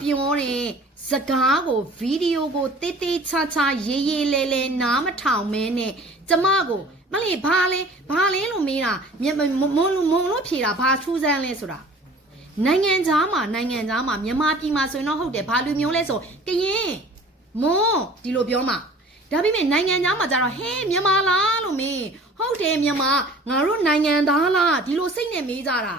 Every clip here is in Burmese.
ပြောတဲ့စကားကိုဗီဒီယိုကိုတေးသေးချာချာရေးရေးလဲလဲနားမထောင်မဲနဲ့ကျမကိုမလေးဘာလဲလို့မေးတာမုံလို့ဖြေတာဘာထူးဆန်းလဲဆိုတာနိုင်ငံသားမှာမြန်မာပြည်မှာဆိုရင်တော့ဟုတ်တယ်ဘာလူမျိုးလဲဆိုကရင်မွန်းဒီလိုပြောမှာဒါပေမဲ့နိုင်ငံသားမှာကျတော့ဟဲမြန်မာလားလို့မေးဟုတ်တယ်မြန်မာငါတို့နိုင်ငံသားလားဒီလိုစိတ်နဲ့မေးကြတာ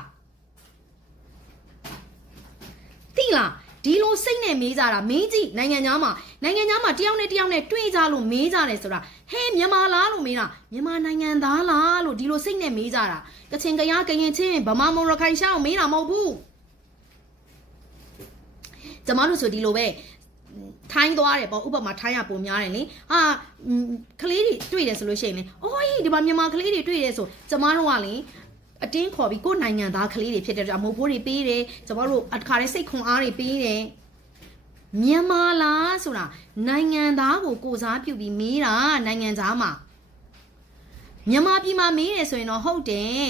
တိလားဒီလိုစိတ်နဲ့မေးကြတာမေးကြည့်နိုင်ငံသားမှာတယောက်နဲ့တွေ့ကြလို့မေးကြတယ်ဆိုတာဟဲမြန်မာလားလို့မေးတာမြန်မာနိုင်ငံသားလားလို့ဒီလိုစိတ်နဲ့မေးကြတာကချင်ကရင်ချင်းဗမာမွန်ရခိုင်ရှောင်းမေးတာမဟုတ်ဘူးကျမတို့ဆိုဒီလိုပဲထိုင်းသွားတယ်ပေါ့ဥပမာထိုင်းရပုံများတယ်လေဟာကလေးတွေတွေ့တယ်ဆိုလို့ရှိရင်လေအိုးဒီမှာမြန်မာကလေးတွေတွေ့တယ်ဆိုကျမတို့ကလေအတင်းခေါ်ပြီးကိုယ်နိုင်ငံသားကလေးတွေဖြစ်တဲ့ကြောင့်မိုးဖိုးတွေပေးတယ်ကျမတို့အခါတည်းစိတ်ခွန်အားတွေပေးတယ်မြန်မာလားဆိုတာနိုင်ငံသားကိုကိုစားပြုပြီးမေးတာနိုင်ငံသားမှာမြန်မာပြည်မှာမေးတယ်ဆိုရင်တော့ဟုတ်တယ်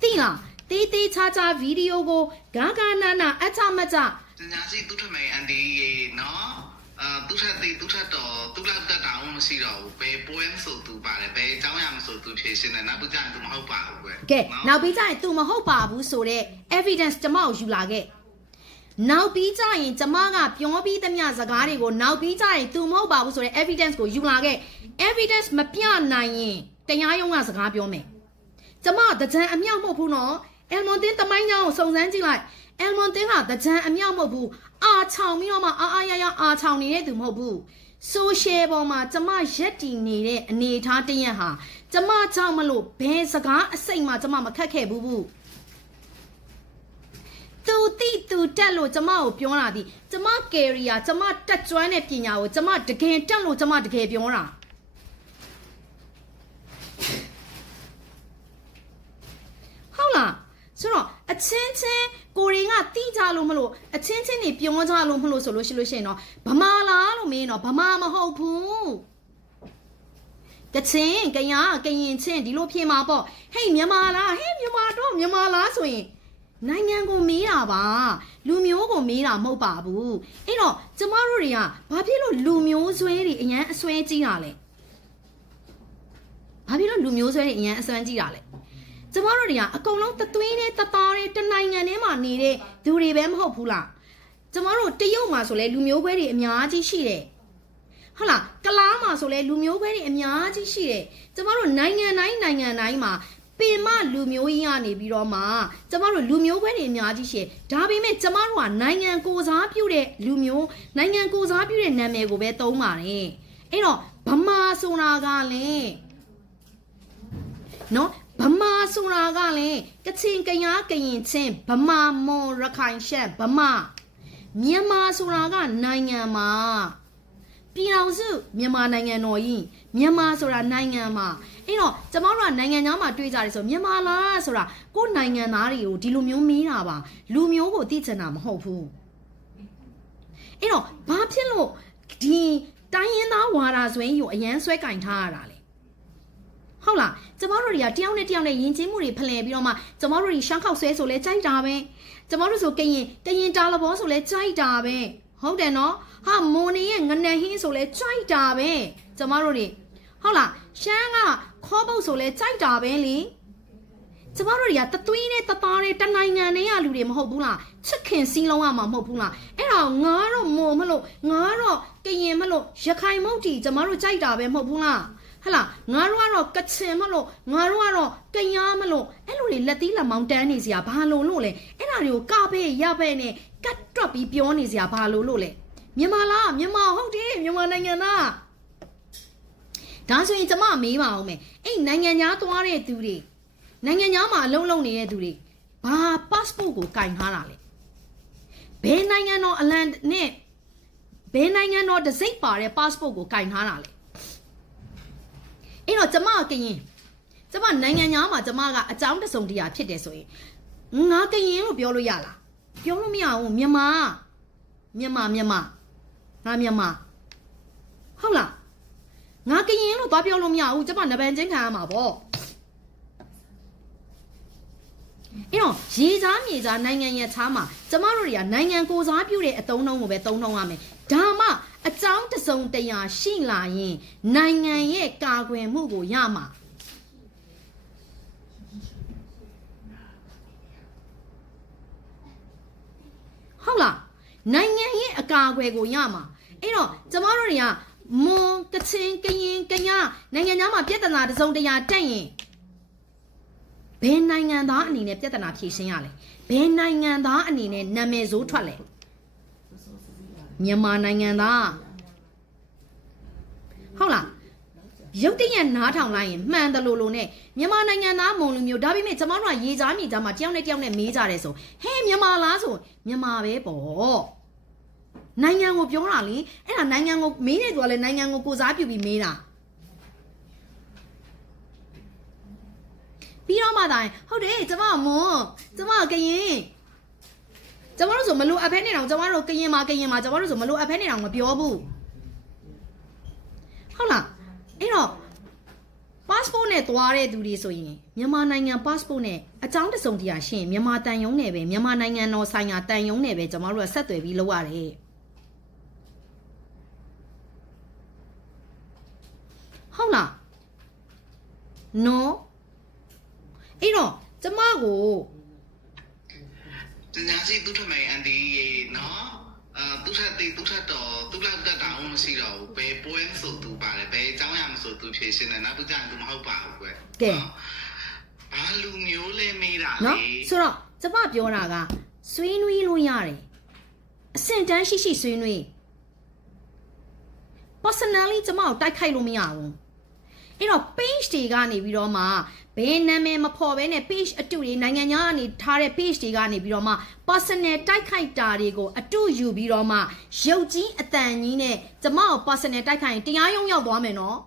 သိလားတေးသေးချာချာဗီဒီယိုကိုဂါနာအချမချညာစီသူထမေအန်ဒီရေနော်သူထက်တော့သူလက်တက်တောင်မရှိတော့ဘူးဘယ် poem ဆိုသူပါတယ်ဘယ်အကြောင်းရမဆိုသူဖြေရှင်းတယ်နောက်ပြီးကြရင်သူမဟုတ်ပါဘူးပဲကဲနောက်ပြီးကြရင်သူမဟုတ်ပါဘူးဆိုတော့ evidence ကျမကိုယူလာခဲ့နောက်ပြီးကြရင်ကျမကပြောပြီးသမျှစကားတွေကိုနောက်ပြီးကြရင်သူမဟုတ်ပါဘူးဆိုတော့ evidence ကိုယူလာခဲ့ evidence မပြနိုင်ရင်တရားရုံးကစကားပြောမယ်ကျမတကြံအမြောက်မဟုတ်ဘူးနော်အယ်မွန်တင်းတမိုင်းကြောင်ကိုစုံစမ်းကြည့်လိုက်အယ်မွန်တင်းကတကြံအမြောက်မဟုတ်ဘူးအာချောင်ပြီးတော့မှအာရအာချောင်နေတဲ့သူမဟုတ်ဘူးဆိုရှယ်ပေါ်မှာကျမရက်တည်နေတဲ့အနေအထားတရက်ဟာကျမကြောင့်မလို့ဘယ်စကားအစိမ့်မှကျမမခက်ခဲ့ဘူးသူတိသူတက်လို့ကျမကိုပြောတာဒီကျမကယ်ရီယာကျမတက်ကျွမ်းတဲ့ပညာကိုကျမတကယ်တက်လို့ကျမတကယ်ပြောတာဟုတ်လားဆိုတော့အချင်းကိုရီကတိကြလို့မလို့အချင်းနေပြောကြလို့မလို့ဆိုလို့ရှိရင်တော့ဗမာလားလို့မင်းတော့ဗမာမဟုတ်ဘူးကချင်ကရင်ချင်းဒီလိုဖြေမှာပေါ့ဟေးမြန်မာလားဟေးမြန်မာလားဆိုရင်နိုင်ငံကိုမေးတာပါလူမျိုးကိုမေးတာမဟုတ်ပါဘူးအဲ့တော့ကျမတို့တွေကဘာဖြစ်လို့လူမျိုးဆွဲတွေအရန်အစွဲကြီးတာလဲဘာဖြစ်လို့လူမျိုးဆွဲတွေအရန်အစွမ်းကြီးတာလဲကျမတို့တွေကအကုန်လုံးတသွေးနဲ့တသားနဲ့တနိုင်ငံထဲမှာနေတဲ့သူတွေပဲမဟုတ်ဘူးလားကျမတို့တရုတ်မှာဆိုလဲလူမျိုးခွဲတွေအများကြီးရှိတယ်ဟုတ်လားကလားမှာဆိုလဲလူမျိုးခွဲတွေအများကြီးရှိတယ်ကျမတို့နိုင်ငံတိုင်းမှာပင်မလူမျိုးကြီးကနေပြီးတော့မှကျမတို့လူမျိုးခွဲတွေအများကြီးရှိတယ်ဒါပေမဲ့ကျမတို့ကနိုင်ငံကိုစားပြုတဲ့လူမျိုးနိုင်ငံကိုစားပြုတဲ့နာမည်ကိုပဲသုံးပါတယ်အဲ့တော့ဗမာဆိုတာကလည်းနော်ဗမာဆိုတာကလည်းကချင်ကရင်ချင်းဗမာမွန်ရခိုင်ရှမ်းဗမာမြန်မာဆိုတာကနိုင်ငံမှာပြည်အောင်စုမြန်မာနိုင်ငံတော်ကြီးမြန်မာဆိုတာနိုင်ငံမှာအဲ့တော့ကျမတို့ကနိုင်ငံသားမှာတွေ့ကြတယ်ဆိုမြန်မာလားဆိုတာကိုယ်နိုင်ငံသားတွေကိုဒီလိုမျိုးမေးတာပါလူမျိုးကိုသိချင်တာမဟုတ်ဘူးအဲ့တော့ဘာဖြစ်လို့ဒီတိုင်းရင်းသားဝါဒဆွဲကြီးကိုအရန်ဆွဲကင်ထားရတာလဲဟုတ်လားကျမတို့တွေကတယောက်နဲ့ယဉ်ကျေးမှုတွေဖလှယ်ပြီးတော့မှကျမတို့တွေရှမ်းခောက်ဆွဲဆိုလဲကြိုက်တာပဲကျမတို့ဆိုကရင်တာလဘောဆိုလဲကြိုက်တာပဲဟုတ်တယ်နော်ဟာမိုးနေရဲ့ငနက်ဟင်းဆိုလဲကြိုက်တာပဲကျမတို့တွေဟုတ်လားရှမ်းကခေါ်ပုတ်ဆိုလဲကြိုက်တာပဲလေကျမတို့တွေကတသွေးနဲ့တသားနဲ့တနိုင်ငံနဲ့ရလူတွေမဟုတ်ဘူးလားချစ်ခင်စီးလုံးရမှာမဟုတ်ဘူးလားအဲ့ဒါငါတော့မို့မလို့ငါတော့ကရင်မလို့ရခိုင်မုတ်တီကျမတို့ကြိုက်တာပဲမဟုတ်ဘူးလားဟလာငါတို့ကတော့ကချင်မလို့ငါတို့ကတော့ကယားမလို့အဲ့လိုတွေလက်သီးလက်မောင်းတန်းနေစရာဘာလို့လဲအဲ့ဒါတွေကိုကပဲရပဲနဲ့ကတ်တွက်ပြီးပြောနေစရာဘာလို့လဲမြန်မာလားမြန်မာဟုတ်တယ်မြန်မာနိုင်ငံသားဒါဆိုရင်ကျမမေးပါအောင်မယ်အဲ့နိုင်ငံသားသွားတဲ့သူတွေနိုင်ငံသားမှာအလုံးလုံးနေတဲ့သူတွေဘာ passport ကိုကင်ထားတာလဲဘယ်နိုင်ငံတော်အလံနဲ့ဘယ်နိုင်ငံတော်တစ်စိတ်ပါတဲ့ passport ကိုကင်ထားတာလဲအဲ့တော့ကျမကရင်ကျမနိုင်ငံသားမှာကျမကအကြောင်းတစုံတရာဖြစ်တယ်ဆိုရင်ငါကရင်လို့ပြောလို့ရလားပြောလို့မရဘူးမြန်မာငါမြန်မာဟုတ်လားငါကရင်လို့သွားပြောလို့မရဘူးကျမနဗန်ချင်းခံရမှာပေါ့ အဲ့တော့ရေစားမြေစားနိုင်ငံရဲ့ခြားမှာကျမတို့တွေကနိုင်ငံကိုစားပြုတဲ့အသုံးနှုန်းကိုပဲသုံးနှုန်းရမယ်ဒါမှအကြောင်းတစုံတရာရှိလာရင်နိုင်ငံရဲ့ကာကွယ်မှုကိုရမှာဟုတ်လားနိုင်ငံရဲ့အကာအကွယ်ကိုရမှာအဲ့တော့ကျမတို့တွေကမွန်ကချင်ကရင်ကညာနိုင်ငံသားမှာပြဿနာတစုံတရာတက်ရင်ဘယ်နိုင်ငံသားအနေနဲ့ပြဿနာဖြေရှင်းရလဲဘယ်နိုင်ငံသားအနေနဲ့နာမည်ဆိုးထွက်လဲမြန်မာနိုင်ငံသားဟုတ်လားရုပ်တရက်နားထောင်လိုက်ရင်မှန်တယ်လို့နဲ့မြန်မာနိုင်ငံသားမုံလူမျိုးဒါပေမဲ့ကျမတို့ကရေစားမြေသားမှာတယောက်နဲ့တယောက်နဲ့မေးကြတယ်ဆိုဟဲ့မြန်မာလားဆိုမြန်မာပဲပေါ့နိုင်ငံကိုပြောတာလေအဲ့ဒါနိုင်ငံကိုမေးနေသူကလည်းနိုင်ငံကိုကိုစားပြုပြီးမေးတာပြီးတော့မှတိုင်းဟုတ်တယ်ကျမမွန်ကျမကရင်ကျမတို့ဆိုမလို့အဖဲနေတော့ကျမတို့ကရင်မှာကျမတို့ဆိုမလို့အဖဲနေတော့မပြောဘူးဟုတ်လားအဲ့တော့ passport နဲ့သွားတဲ့သူတွေဆိုရင်မြန်မာနိုင်ငံ passport နဲ့အကြောင်းတစုံတရာရှင်းမြန်မာတန်ယုံနဲ့ပဲမြန်မာနိုင်ငံတော်ဆိုင်ရာတန်ယုံနဲ့ပဲကျမတို့ကဆက်သွယ်ပြီးလုပ်ရတယ်ဟုတ်လားနော်အဲ့တော့ကျမကိုညာစီသူထမိုင်အန်ဒီရေနော်သူထတီသူထတော်သူလောက်တက်တာအောင်မရှိတော့ဘူးဘယ်ပွဲဆိုသူပါတယ်ဘယ်အကြောင်းရမဆိုသူဖြေရှင်းတယ်နောက်ကြရင်သူမဟုတ်ပါဘူးကွယ်ကဲဘာလူမျိုးလဲမေးတာလေနော်ဆိုတော့ကျမပြောတာကဆွေးနွေးလို့ရတယ်အဆင့်တန်းရှိဆွေးနွေး personally ကျမကိုတိုက်ခိုက်လို့မရဘူးအဲ့တော့ page တွေကနေပြီးတော့မှဘယ်နာမည်မဖော်ဘဲနဲ့ page အတုတွေနိုင်ငံခြားကနေထားတဲ့ page တွေကနေပြီးတော့မှ personal တိုက်ခိုက်တာတွေကိုအတုယူပြီးတော့မှရုပ်ကြီးအတန်ကြီးနဲ့ကျမကို personal တိုက်ခိုက်ရင်တရားရုံးရောက်သွားမယ်နော်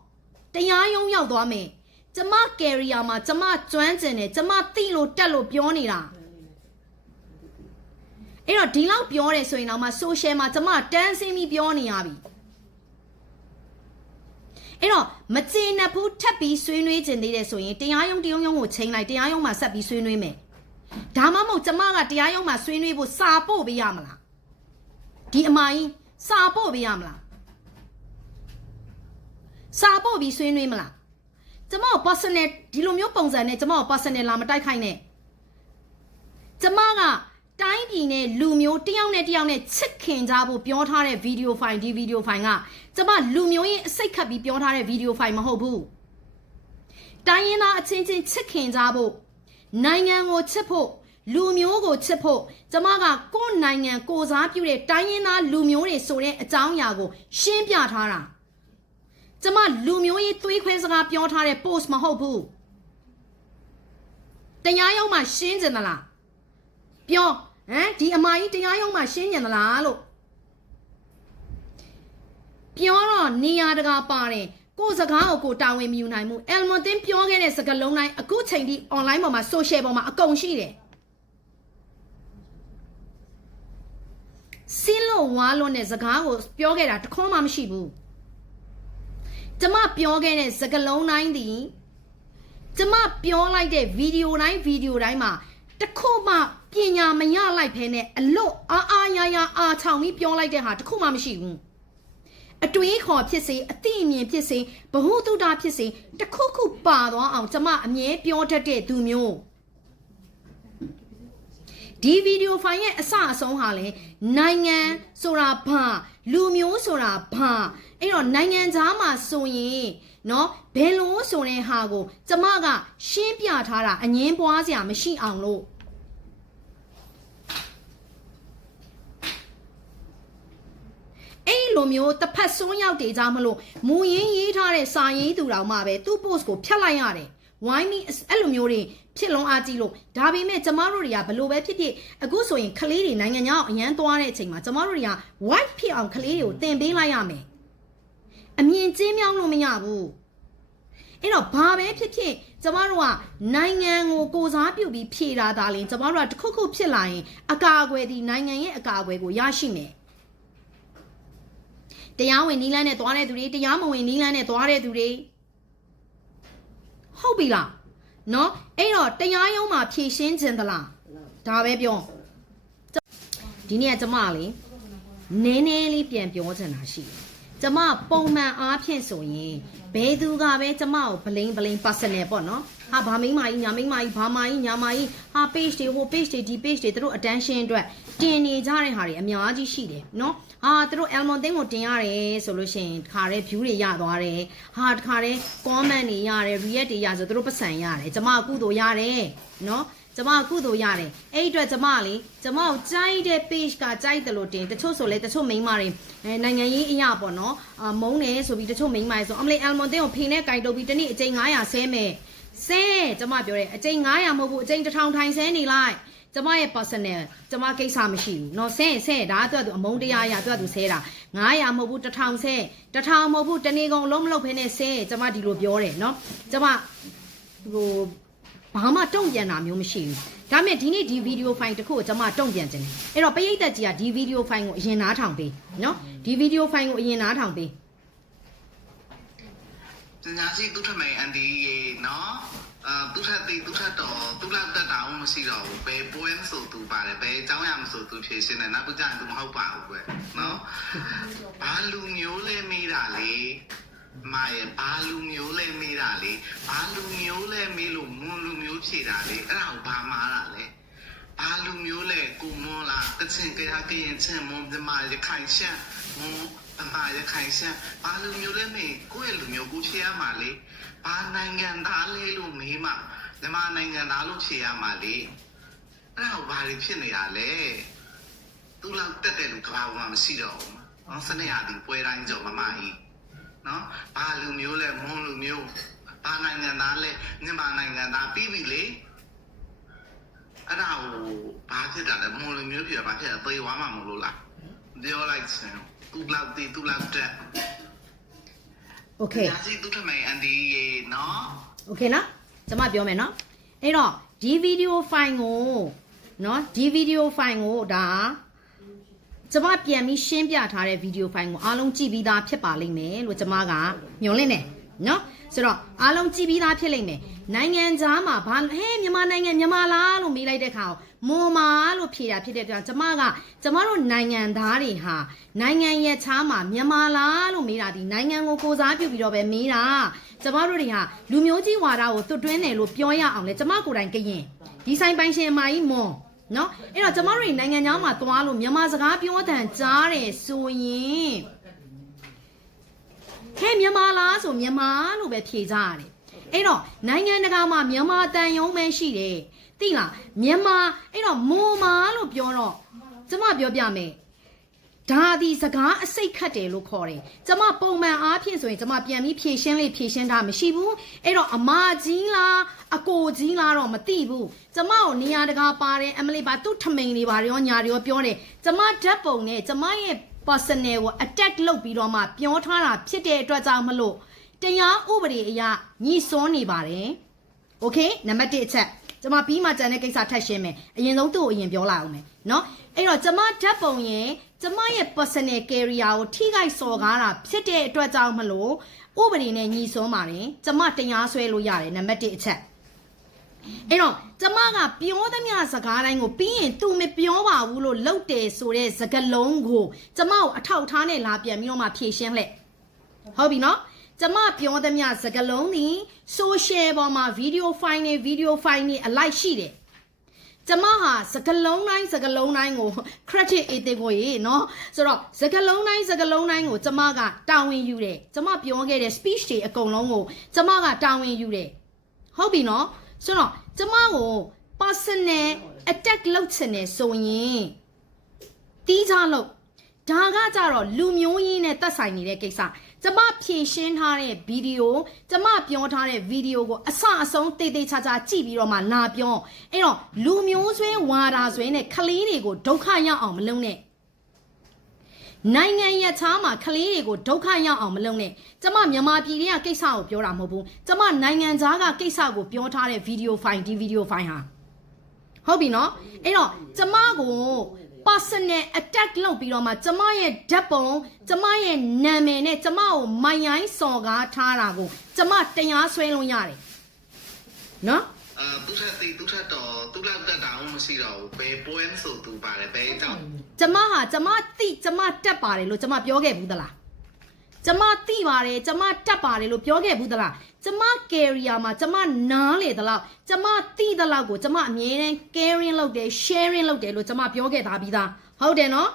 တရားရုံးရောက်သွားမယ်ကျမ career မှာကျမကျွမ်းကျင်တယ်ကျမသိလို့တက်လို့ပြောနေတာအဲ့တော့ဒီလောက်ပြောတယ်ဆိုရင်တော့မှ social မှာကျမတန်းစင်းပြီးပြောနေရပြီအဲ့တော့မကျေနပ်ဘူးထပ်ပြီးဆွေးနွေးခြင်းသေးတယ်ဆိုရင်တရားရုံးကိုချိန်လိုက်တရားရုံးမှာဆက်ပြီးဆွေးနွေးမယ်ဒါမှမဟုတ်ကျမကတရားရုံးမှာဆွေးနွေးဖို့စာပို့ပေးရမလားဒီအမကြီးစာပို့ပေးရမလားစာပို့ပြီးဆွေးနွေးမလားကျမကို personal ဒီလိုမျိုးပုံစံနဲ့ကျမကို personal လာမတိုက်ခိုက်နဲ့ကျမကတိုင်းပြည်နဲ့လူမျိုးတယောက်နဲ့တယောက်နဲ့ချစ်ခင်ကြဖို့ပြောထားတဲ့ဗီဒီယိုဖိုင်ဒီဗီဒီယိုဖိုင်ကကျမလူမျိုးရဲ့အစိတ်ခတ်ပြီးပြောထားတဲ့ဗီဒီယိုဖိုင်မဟုတ်ဘူးတိုင်းရင်းသားအချင်းချင်းချစ်ခင်ကြဖို့နိုင်ငံကိုချစ်ဖို့လူမျိုးကိုချစ်ဖို့ကျမကကိုယ့်နိုင်ငံကိုစားပြုတဲ့တိုင်းရင်းသားလူမျိုးတွေဆိုတဲ့အကြောင်းအရာကိုရှင်းပြထားတာကျမလူမျိုးရေးသွေးခွဲစကားပြောထားတဲ့ post မဟုတ်ဘူးတရားရုံးမှာရှင်းကြတယ်လားပြောဒီအမကြီးတရားရုံးမှာရှင်းညင်သလားလို့ပြောတော့နေရာတကာပါတယ်ကိုစကားကိုကိုတာဝန်မယူနိုင်ဘူးအယ်မွန်တင်ပြောခဲ့တဲ့စကားလုံးတိုင်းအခုချိန်ထိ online ပေါ်မှာ social ပေါ်မှာအကုန်ရှိတယ်စင်းလို့ဝါလို့နဲ့စကားကိုပြောခဲ့တာတခေါမှမရှိဘူးကျမပြောခဲ့တဲ့စကားလုံးတိုင်းဒီကျမပြောလိုက်တဲ့ဗီဒီယိုတိုင်းမှာတခုမှပညာမရလိုက်ဖဲနဲ့အလွတ်အားရအားချောင်ပြီးပြောလိုက်တဲ့ဟာတခုမှမရှိဘူးအတွေးခေါ်ဖြစ်စေအသိအမြင်ဖြစ်စေဘ ഹു တုဒဖြစ်စေတခုခုပါသွားအောင်ကျမအမြဲပြောတတ်တဲ့သူမျိုးဒီဗီဒီယိုဖိုင်ရဲ့အစအဆုံးဟာလေနိုင်ငံဆိုတာဘာလူမျိုးဆိုတာဘာအဲ့တော့နိုင်ငံသားမှာဆိုရင်နော်ဘယ်လိုဆိုတဲ့ဟာကိုကျမကရှင်းပြထားတာအငင်းပွားစရာမရှိအောင်လို့အဲ့လိုမျိုးတစ်ဖက်စွန်းရောက်တေးကြမလို့မူရင်းရေးထားတဲ့စာရေးသူတော်မှပဲသူ့ post ကိုဖျက်လိုက်ရတယ်ဝိုင်းပြီးအဲ့လိုမျိုးတွေဖြစ်လုံးအားကြီးလို့ဒါပေမဲ့ကျမတို့တွေကဘလို့ပဲဖြစ်ဖြစ်အခုဆိုရင်ကလေးတွေနိုင်ငံခြားအရန်သွားတဲ့အချိန်မှာကျမတို့တွေက white ဖြစ်အောင်ကလေးတွေကိုသင်ပေးလိုက်ရမယ်အမြင်ကျင်းမြောင်းလို့မရဘူးအဲ့တော့ဘာပဲဖြစ်ဖြစ်ကျမတို့ကနိုင်ငံကိုကိုစားပြုပြီးဖြည့်တာဒါလင်းကျမတို့ကတစ်ခုခုဖြစ်လာရင်အကာအကွယ်ဒီနိုင်ငံရဲ့အကာအကွယ်ကိုရရှိမယ်တရားဝင်နီးလန်းနဲ့သွားတဲ့သူတွေတရားမဝင်နီးလန်းနဲ့သွားတဲ့သူတွေဟုတ်ပြီလား နော်အဲ့တော့တရားရုံးမှာဖြေရှင်းခြင်းသလားဒါပဲပြောဒီနေ့ကကျမလေးနည်းနည်းလေးပြန်ပြောချင်တာရှိတယ်ကျမပုံမှန်အားဖြင့်ဆိုရင်ဘယ်သူကပဲကျမကိုဘလိန် personal ပေါ့နော်ဟာဘာမိန်းမကြီးညာမိန်းမကြီးဘာမကြီးညာမကြီးဟာ page တွေဟို page တွေဒီ page တွေသူတို့ attention အတွက်တင်နေကြတဲ့ဟာတွေအများကြီးရှိတယ်နော်ဟာသူတို့ Almond သိန်းကိုတင်ရတယ်ဆိုလို့ရှိရင်တခါတည်း view တွေရသွားတယ်ဟာတခါတည်း comment တွေရတယ် react တွေရဆိုသူတို့ပတ်စံရတယ်ကျမကုသိုလ်ရတယ်နော်ကျမကုသိုလ်ရတယ်အဲ့အတွက်ကျမလေကျမကိုကြိုက်တဲ့ page ကကြိုက်တယ်လို့တင်တချို့ဆိုလေတချို့မိန်းမတွေနိုင်ငံရေးအရာပေါ့နော်မုန်းတယ်ဆိုပြီးတချို့မိန်းမတွေဆိုအမလေး Almond သိန်းကိုဖိနဲ့ကြိုက်တော့ပြီးတနေ့အကျိန်900ဆဲမယ်ဆဲကျမပြောတယ်အကျိန်900မဟုတ်ဘူးအကျိန်1000ထိုင်ဆဲနေလိုက်ကျမရဲ့ personal ကျမကိစ္စမရှိဘူးเนาะဆဲဒါအတွက်သူအမုန်းတရားရအတွက်သူဆဲတာ900မဟုတ်ဘူး1000ဆဲ1000မဟုတ်ဘူးတနေ့ကုန်လုံးမလုပ်ဖ ೇನೆ ဆဲကျမဒီလိုပြောတယ်เนาะကျမဟိုဘာမှတုံ့ပြန်တာမျိုးမရှိဘူးဒါပေမဲ့ဒီနေ့ဒီဗီဒီယိုဖိုင်တစ်ခုကိုကျမတုံ့ပြန်ခြင်းတယ်အဲ့တော့ပရိသတ်ကြီးကဒီဗီဒီယိုဖိုင်ကိုအရင်နားထောင်ပေးเนาะဒီဗီဒီယိုဖိုင်ကိုအရင်နားထောင်ပေးပညာရှိသူထမိန်အန်ဒီရေနော်သူထက်သူထက်တော့သူလောက်တက်တာအောင်မရှိတော့ဘူးဘယ်ပွဲမဆိုသူပါတယ်ဘယ်အကြောင်းရမဆိုသူဖြေရှင်းတယ်နောက်ပကြရင်သူမဟုတ်ပါဘူးကွယ်နော်ဘာလူမျိုးလဲမေးတာလေမာရဲ့ဘာလူမျိုးလဲမေးတာလေဘာလူမျိုးလဲမေးလို့မွန်လူမျိုးဖြေတာလေအဲ့ဒါကိုဘာမားတာလဲဘာလူမျိုးလဲကိုမွန်လားတချင်ကြရကရင်ချင်းမွန်ဒီမာရခိုင်ရှမ်းမွန်အမရခိုင်ရှမ်းဘာလူမျိုးလဲမေးကိုယ့်ရဲ့လူမျိုးကိုဖြေရမှာလေဘာနိုင်ငံသားလဲလို့မေးမှမြန်မာနိုင်ငံသားလို့ဖြေရမှာလေအဲ့ဒါဘာတွေဖြစ်နေတာလဲသူ့လောက်တက်တဲ့လူကဘာမှမရှိတော့ဘူးနော်စနေရသည်ပွဲတိုင်းကြော်မမကြီးနော်ဘာလူမျိုးလဲမွန်လူမျိုးဘာနိုင်ငံသားလဲမြန်မာနိုင်ငံသားပြီးပြီလေအဲ့ဒါကိုဘာဖြစ်တာလဲမွန်လူမျိုးဖြစ်တာဘာဖြစ်တာသေသွားမှာမလို့လားပြောလိုက်စမ်းသူ့လောက်တက်โอเคညာစီသူထမိန်အန်ဒီရေနော်โอเคနော်ကျွန်မပြောမယ်နော်အဲ့တော့ဒီဗီဒီယိုဖိုင်ကိုနော်ဒီဗီဒီယိုဖိုင်ကိုဒါကျွန်မပြန်ပြီးရှင်းပြထားတဲ့ဗီဒီယိုဖိုင်ကိုအားလုံးကြည့်ပြီးသားဖြစ်ပါလိမ့်မယ်လို့ကျွန်မကညွှန်လင့်တယ်နော်ဆိုတော့အားလုံးကြည့်ပြီးသားဖြစ်လိမ့်မယ်နိုင်ငံခြားမှာဘာဟဲ့မြန်မာနိုင်ငံမြန်မာလားလို့မေးလိုက်တဲ့ခါမွန်မာလို့ဖြေတာဖြစ်တဲ့ကြောင့်ကျွန်မတို့နိုင်ငံသားတွေဟာနိုင်ငံရဲ့ခြားမှာမြန်မာလားလို့မေးတာဒီနိုင်ငံကိုကိုစားပြုပြီးတော့ပဲမေးတာကျွန်မတို့တွေဟာလူမျိုးကြီးဝါဒကိုသွတ်တွင်းတယ်လို့ပြောရအောင်လေကျွန်မကိုယ်တိုင်ကရင်ဒီဆိုင်ပိုင်ရှင်အမကြီးမွန်နော်အဲ့တော့ကျွန်မတို့နိုင်ငံခြားမှာသွားလို့မြန်မာစကားပြောတဲ့ကြားတယ်ဆိုရင်ဟဲ့မြန်မာလားဆိုမြန်မာလို့ပဲဖြေကြရတယ်အဲ့တော့နိုင်ငံတကာမှာမြန်မာတန်ယုံပဲရှိတယ်သိလားမြန်မာအဲ့တော့မိုမာလို့ပြောတော့ကျမပြောပြမယ်ဒါဒီစကားအစိတ်ခတ်တယ်လို့ခေါ်တယ်ကျမပုံမှန်အားဖြင့်ဆိုရင်ကျမပြန်ပြီးဖြည့်ရှင်းတာမရှိဘူးအဲ့တော့အမကြီးလားအကိုကြီးလားတော့မသိဘူးကျမကိုနေရာတကာပါတယ်အမလေးပါသူ့ထမိန်တွေပါရောညာတွေရောပြောတယ်ကျမဓာတ်ပုံနဲ့ကျမရဲ့ personal ကို attack လုပ်ပြီးတော့မှပြောထားတာဖြစ်တဲ့အတွက်ကြောင့်မလို့တရားဥပဒေအရညှိစွန်းနေပါတယ်โอเคနံပါတ်1အချက်ကျမပြီးမှကြံတဲ့ကိစ္စထပ်ရှင်းမယ်အရင်ဆုံးသူ့ကိုအရင်ပြောလိုက်အောင်မယ်เนาะအဲ့တော့ကျမဓာတ်ပုံရင်ကျမရဲ့ personal career ကိုထိခိုက်စော်ကားတာဖြစ်တဲ့အတွက်ကြောင့်မလို့ဥပဒေနဲ့ညှိစွန်းပါတယ်ကျမတရားစွဲလို့ရတယ်နံပါတ်1အချက်အဲ့တော့ကျမကပြောသမျှစကားတိုင်းကိုပြီးရင် तू မပြောပါဘူးလို့လုပ်တယ်ဆိုတဲ့စကားလုံးကိုကျမကိုအထောက်ထားနဲ့လာပြန်ပြီးတော့မှဖြေရှင်းလက်ဟုတ်ပြီနော်ကျမပြောသမျှစကားလုံးဒီ social ပေါ်မှာ video file နဲ့ video file နဲ့အလိုက်ရှိတယ်ကျမဟာစကားလုံးတိုင်းကို credit အသေးကိုရေနော်ဆိုတော့စကားလုံးတိုင်းကိုကျမကတာဝန်ယူတယ်ကျမပြောခဲ့တဲ့ speech တွေအကုန်လုံးကိုကျမကတာဝန်ယူတယ်ဟုတ်ပြီနော်ဆိုတော့ကျမကို personal attack လုပ်ချင်တယ်ဆိုရင်တီးခြားလို့ဒါကကြတော့လူမျိုးရင်းနဲ့သက်ဆိုင်နေတဲ့ကိစ္စကျမဖြည့်ရှင်းထားတဲ့ဗီဒီယိုကျမပြောထားတဲ့ဗီဒီယိုကိုအစအဆုံးတေးသေးချာချာကြည့်ပြီးတော့မှလာပြောအဲ့တော့လူမျိုးဆွဲဝါတာဆွဲနဲ့ခလေးတွေကိုဒုက္ခရောက်အောင်မလုပ်နဲ့နိုင်ငံရခြားမှာခလေးတွေကိုဒုက္ခရောက်အောင်မလုပ်နဲ့ကျမမြန်မာပြည်တွေကကိစ္စကိုပြောတာမဟုတ်ဘူးကျမနိုင်ငံခြားကကိစ္စကိုပြောထားတဲ့ဗီဒီယိုဖိုင်ဒီဗီဒီယိုဖိုင်ဟာဟုတ်ပြီနော်အဲ့တော့ကျမကို personal attack လုပ်ပြီးတော့မှကျမရဲ့ဓာတ်ပုံကျမရဲ့နာမည်နဲ့ကျမကိုမိုင်ရိုင်းစော်ကားထားတာကိုကျမတရားစွဲလို့ရတယ် နော် သူထက်တီသူထက်တော့သူလောက်တက်တာမှမရှိတော့ဘူးဘယ်ပွဲဆိုသူပါတယ်ဘယ်အကြောင်း ကျမတက်ပါတယ်လို့ကျမပြောခဲ့ဘူးသလားကျမသိပါတယ်ကျမတက်ပါတယ်လို့ပြောခဲ့ဘူးသလားကျမ career မှာကျမနားလေသလားကျမသိသလားကိုကျမအမြဲတမ်း caring လုပ်တယ် sharing လုပ်တယ်လို့ကျမပြောခဲ့သားပြီးသားဟုတ်တယ်နော်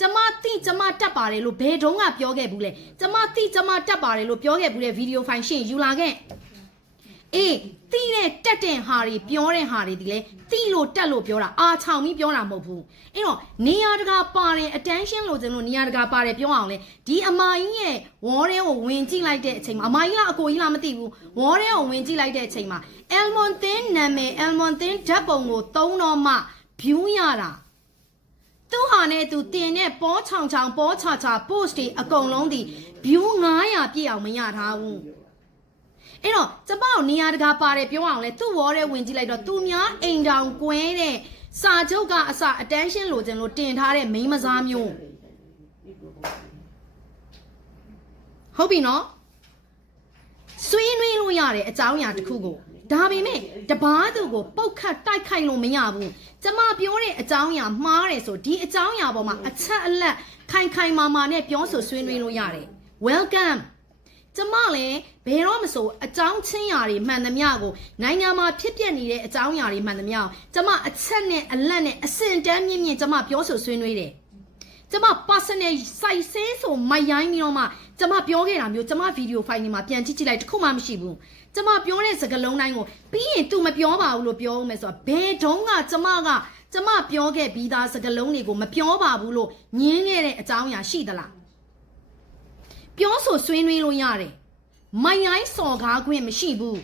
ကျမသိကျမတက်ပါတယ်လို့ဘယ်တုန်းကပြောခဲ့ဘူးလဲကျမသိကျမတက်ပါတယ်လို့ပြောခဲ့ဘူးတဲ့ဗီဒီယိုဖိုင်ရှင်းယူလာခဲ့အေးတိတဲ့တက်တဲ့ဟာတွေပြောတဲ့ဟာတွေဒီလေတိလို့တက်လို့ပြောတာအာချောင်ပြီးပြောတာမဟုတ်ဘူးအဲ့တော့နေရာတကာပါတယ် attention လို့ကျင်လို့နေရာတကာပါတယ်ပြောအောင်လေဒီအမကြီးရဲ့ဝေါ်ထဲကိုဝင်ကြည့်လိုက်တဲ့အချိန်မှာအမကြီးကအကိုကြီးလားမသိဘူးဝေါ်ထဲကိုဝင်ကြည့်လိုက်တဲ့အချိန်မှာ Elmon Thin နာမည် Elmon Thin ဓာတ်ပုံကိုသုံးတော့မှ view ရတာသူဟာနဲ့သူတင်တဲ့ပေါ်ချောင်ချောင်ပေါ်ချာချာ post တွေအကုန်လုံးဒီ view 900ပြည့်အောင်မရထားဘူးအဲ့တော့ကျမတို့နေရာတကာပါတယ်ပြောအောင်လဲသူ့ဝေါ်ထဲဝင်ကြည့်လိုက်တော့သူများအိမ်တောင်ကွဲတဲ့စာချုပ်ကအစ attention လိုချင်လို့တင်ထားတဲ့မိန်းမစားမျိုးဟုတ်ပြီနော်ဆွေးနွေးလို့ရတဲ့အကြောင်းအရာတစ်ခုကိုဒါပေမဲ့တပားသူကိုပုတ်ခတ်တိုက်ခိုက်လို့မရဘူးကျမပြောတဲ့အကြောင်းအရာမှားတယ်ဆိုဒီအကြောင်းအရာပေါ်မှာအချက်အလက်ခိုင်မာမာနဲ့ပြောဆိုဆွေးနွေးလို့ရတယ် welcome ကျမလည်းဘယ်တော့မဆိုအကြောင်းချင်းရာတွေမှန်သမျှကိုနိုင်ငံမှာဖြစ်ပျက်နေတဲ့အကြောင်းအရာတွေမှန်သမျှကိုကျမအချက်နဲ့အလက်နဲ့အစင်တန်းမြင့်မြင့်ကျမပြောဆိုဆွေးနွေးတယ်ကျမ personal စိုက်ဆဲဆိုမိုက်ရိုင်းပြီးတော့မှကျမပြောခဲ့တာမျိုးကျမဗီဒီယိုဖိုင်တွေမှာပြန်ကြည့်လိုက်တခုမှမရှိဘူးကျမပြောတဲ့စကားလုံးတိုင်းကိုပြီးရင် तू မပြောပါဘူးလို့ပြောဦးမယ်ဆိုတာဘယ်တုန်းကကျမပြောခဲ့ပြီးသားစကားလုံးတွေကိုမပြောပါဘူးလို့ညင်းခဲ့တဲ့အကြောင်းအရာရှိသလားပြောဆိုဆွေးနွေးလို့ရတယ်မိုင်ရိုင်းစော်ကားခွင့်မရှိဘူး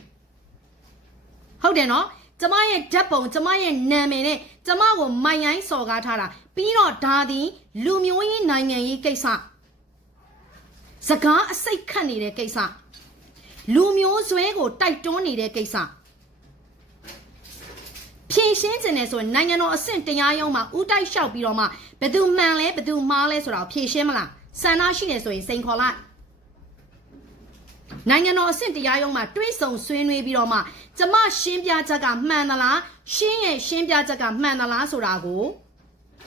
ဟုတ်တယ်နော်ကျမရဲ့ဓာတ်ပုံကျမရဲ့နာမည်နဲ့ကျမကိုမိုင်ရိုင်းစော်ကားထားတာပြီးတော့ဒါသည်လူမျိုးရေးနိုင်ငံရေးကိစ္စစကားအစိတ်ခတ်နေတဲ့ကိစ္စလူမျိုးဆွဲကိုတိုက်တွန်းနေတဲ့ကိစ္စဖြည့်ရှင်းခြင်းနဲ့ဆိုရင်နိုင်ငံတော်အဆင့်တရားရုံးမှာဥတိုက်လျှောက်ပြီးတော့မှဘယ်သူမှန်လဲဘယ်သူမှားလဲဆိုတာကိုဖြည့်ရှင်းမလားဆန္ဒရှိနေဆိုရင်စိန်ခေါ်လိုက်နိုင်ငံတော်အဆင့်တရားရုံးမှာတွေးဆုံဆွေးနွေးပြီးတော့မှကျမရှင်းပြချက်ကမှန်သလားရှင်းရဲ့ရှင်းပြချက်ကမှန်သလားဆိုတာကို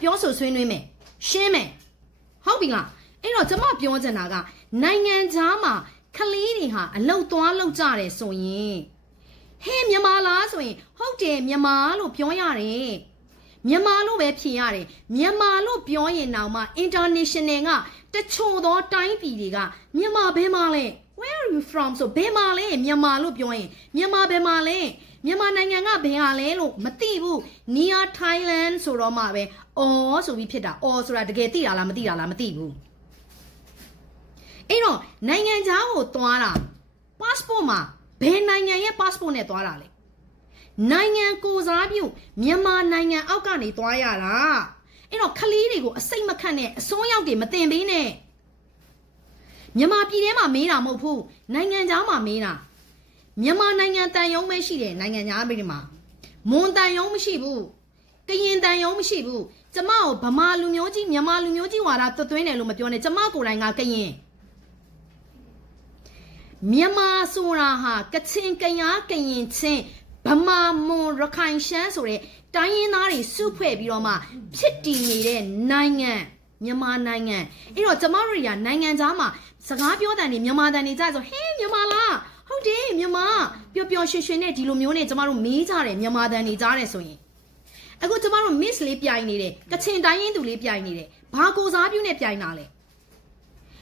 ပြောဆိုဆွေးနွေးမယ်ရှင်းမယ်ဟုတ်ပြီလားအဲ့တော့ကျမပြောချင်တာကနိုင်ငံခြားမှာကလေးတွေဟာအလုတ်သွားလောက်ကြတယ်ဆိုရင်ဟဲ့မြန်မာလားဆိုရင်ဟုတ်တယ်မြန်မာလို့ပြောရတယ်မြန်မာလို့ပဲဖြေရတယ်မြန်မာလို့ပြောရင်တော့မှ international ကတချို့သောတိုင်းပြည်တွေကမြန်မာဘယ်မှာလဲ where are you from ဆိုဘယ်မှာလဲမြန်မာလို့ပြောရင်မြန်မာဘယ်မှာလဲမြန်မာနိုင်ငံကဘယ်ဟာလဲလို့မသိဘူး near Thailand ဆိုတော့မှပဲအော်ဆိုပြီးဖြစ်တာအော်ဆိုတာတကယ်သိတာလားမသိတာလားမသိဘူးအဲ့တော့နိုင်ငံခြားကိုသွားတာ passport မှာဘယ်နိုင်ငံရဲ့ passport နဲ့သွားတာလဲနိုင်ငံကိုစားပြုမြန်မာနိုင်ငံအောက်ကနေသွားရတာအဲ့တော့ခလေးတွေကိုအစိတ်မခတ်နဲ့အစွန်းရောက်တွေမတင်ပေးနဲ့မြန်မာပြည်ထဲမှာမေးတာမဟုတ်ဘူးနိုင်ငံခြားမှာမေးတာမြန်မာနိုင်ငံတန်ယုံပဲရှိတယ်နိုင်ငံခြားပြည်မှာမွန်တန်ယုံမရှိဘူးကရင်တန်ယုံမရှိဘူးကျမကိုဗမာလူမျိုးကြီးမြန်မာလူမျိုးကြီးဝါဒသွင်းတယ်လို့မပြောနဲ့ကျမကိုယ်တိုင်ကကရင်မြန်မာဆိုတာဟာကချင်ကယားကရင်ချင်းဗမာမွန်ရခိုင်ရှမ်းဆိုတဲ့တိုင်းရင်းသားတွေစုဖွဲ့ပြီးတော့မှဖြစ်တည်နေတဲ့နိုင်ငံမြန်မာနိုင်ငံအဲ့တော့ကျမတို့တွေကနိုင်ငံသားမှာစကားပြောတဲ့နေမြန်မာတန်နေကြဆိုဟေးမြန်မာလားဟုတ်တယ်မြန်မာပျော်ပျော်ရွှင်ရွှင်နဲ့ဒီလိုမျိုးနဲ့ကျမတို့မေးကြတယ်မြန်မာတန်နေကြတယ်ဆိုရင်အခုကျမတို့ miss လေးပြိုင်နေတယ်ကချင်တိုင်းရင်းသူလေးပြိုင်နေတယ်ဘာကိုစားပြုနဲ့ပြိုင်တာလဲ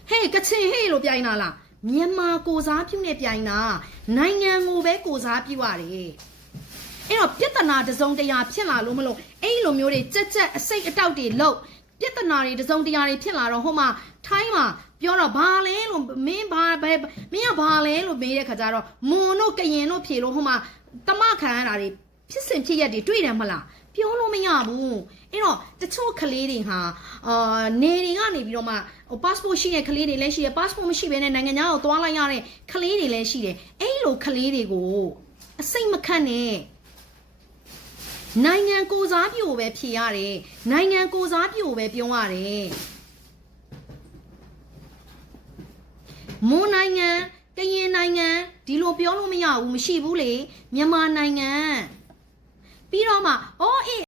ဟေးကချင်ဟေးလို့ပြိုင်တာလားမြန်မာကိုစားပြုနဲ့ပြိုင်တာနိုင်ငံကိုပဲကိုစားပြုရတယ်အဲ့တော့ပြဿနာတစုံတရာဖြစ်လာလို့မလို့အဲ့လိုမျိုးတွေကြက်ကြက်အစိတ်အတောက်တွေလို့ပြဿနာတွေတစုံတရာတွေဖြစ်လာတော့ဟိုမှာထိုင်းမှာပြောတော့ဘာလဲလို့မင်းကဘာလဲလို့မေးတဲ့ခါကျတော့မွန်တို့ကရင်တို့ဖြေလို့ဟိုမှာတမခံရတာတွေဖြစ်စဉ်ဖြစ်ရက်တွေတွေ့တယ်မလားပြောလို့မရဘူးအဲ့တော့တချို့ကလေးတွေဟာနေတွေကနေပြီးတော့မှpassport ရှိတဲ့ကလေးတွေလည်းရှိတယ် passport မရှိဘဲနဲ့နိုင်ငံခြားကိုသွားလိုက်ရတဲ့ကလေးတွေလည်းရှိတယ်အဲ့လိုကလေးတွေကိုအစိတ်မခတ်နဲ့နိုင်ငံကိုစားပြုပဲဖြေရတယ်နိုင်ငံကိုစားပြုပဲပြောရတယ်မွန်နိုင်ငံက ကရင်နိုင်ငံဒီလိုပြောလို့မရဘူးမရှိဘူးလေမြန်မာနိုင်ငံပြီးတော့မှအော်အေး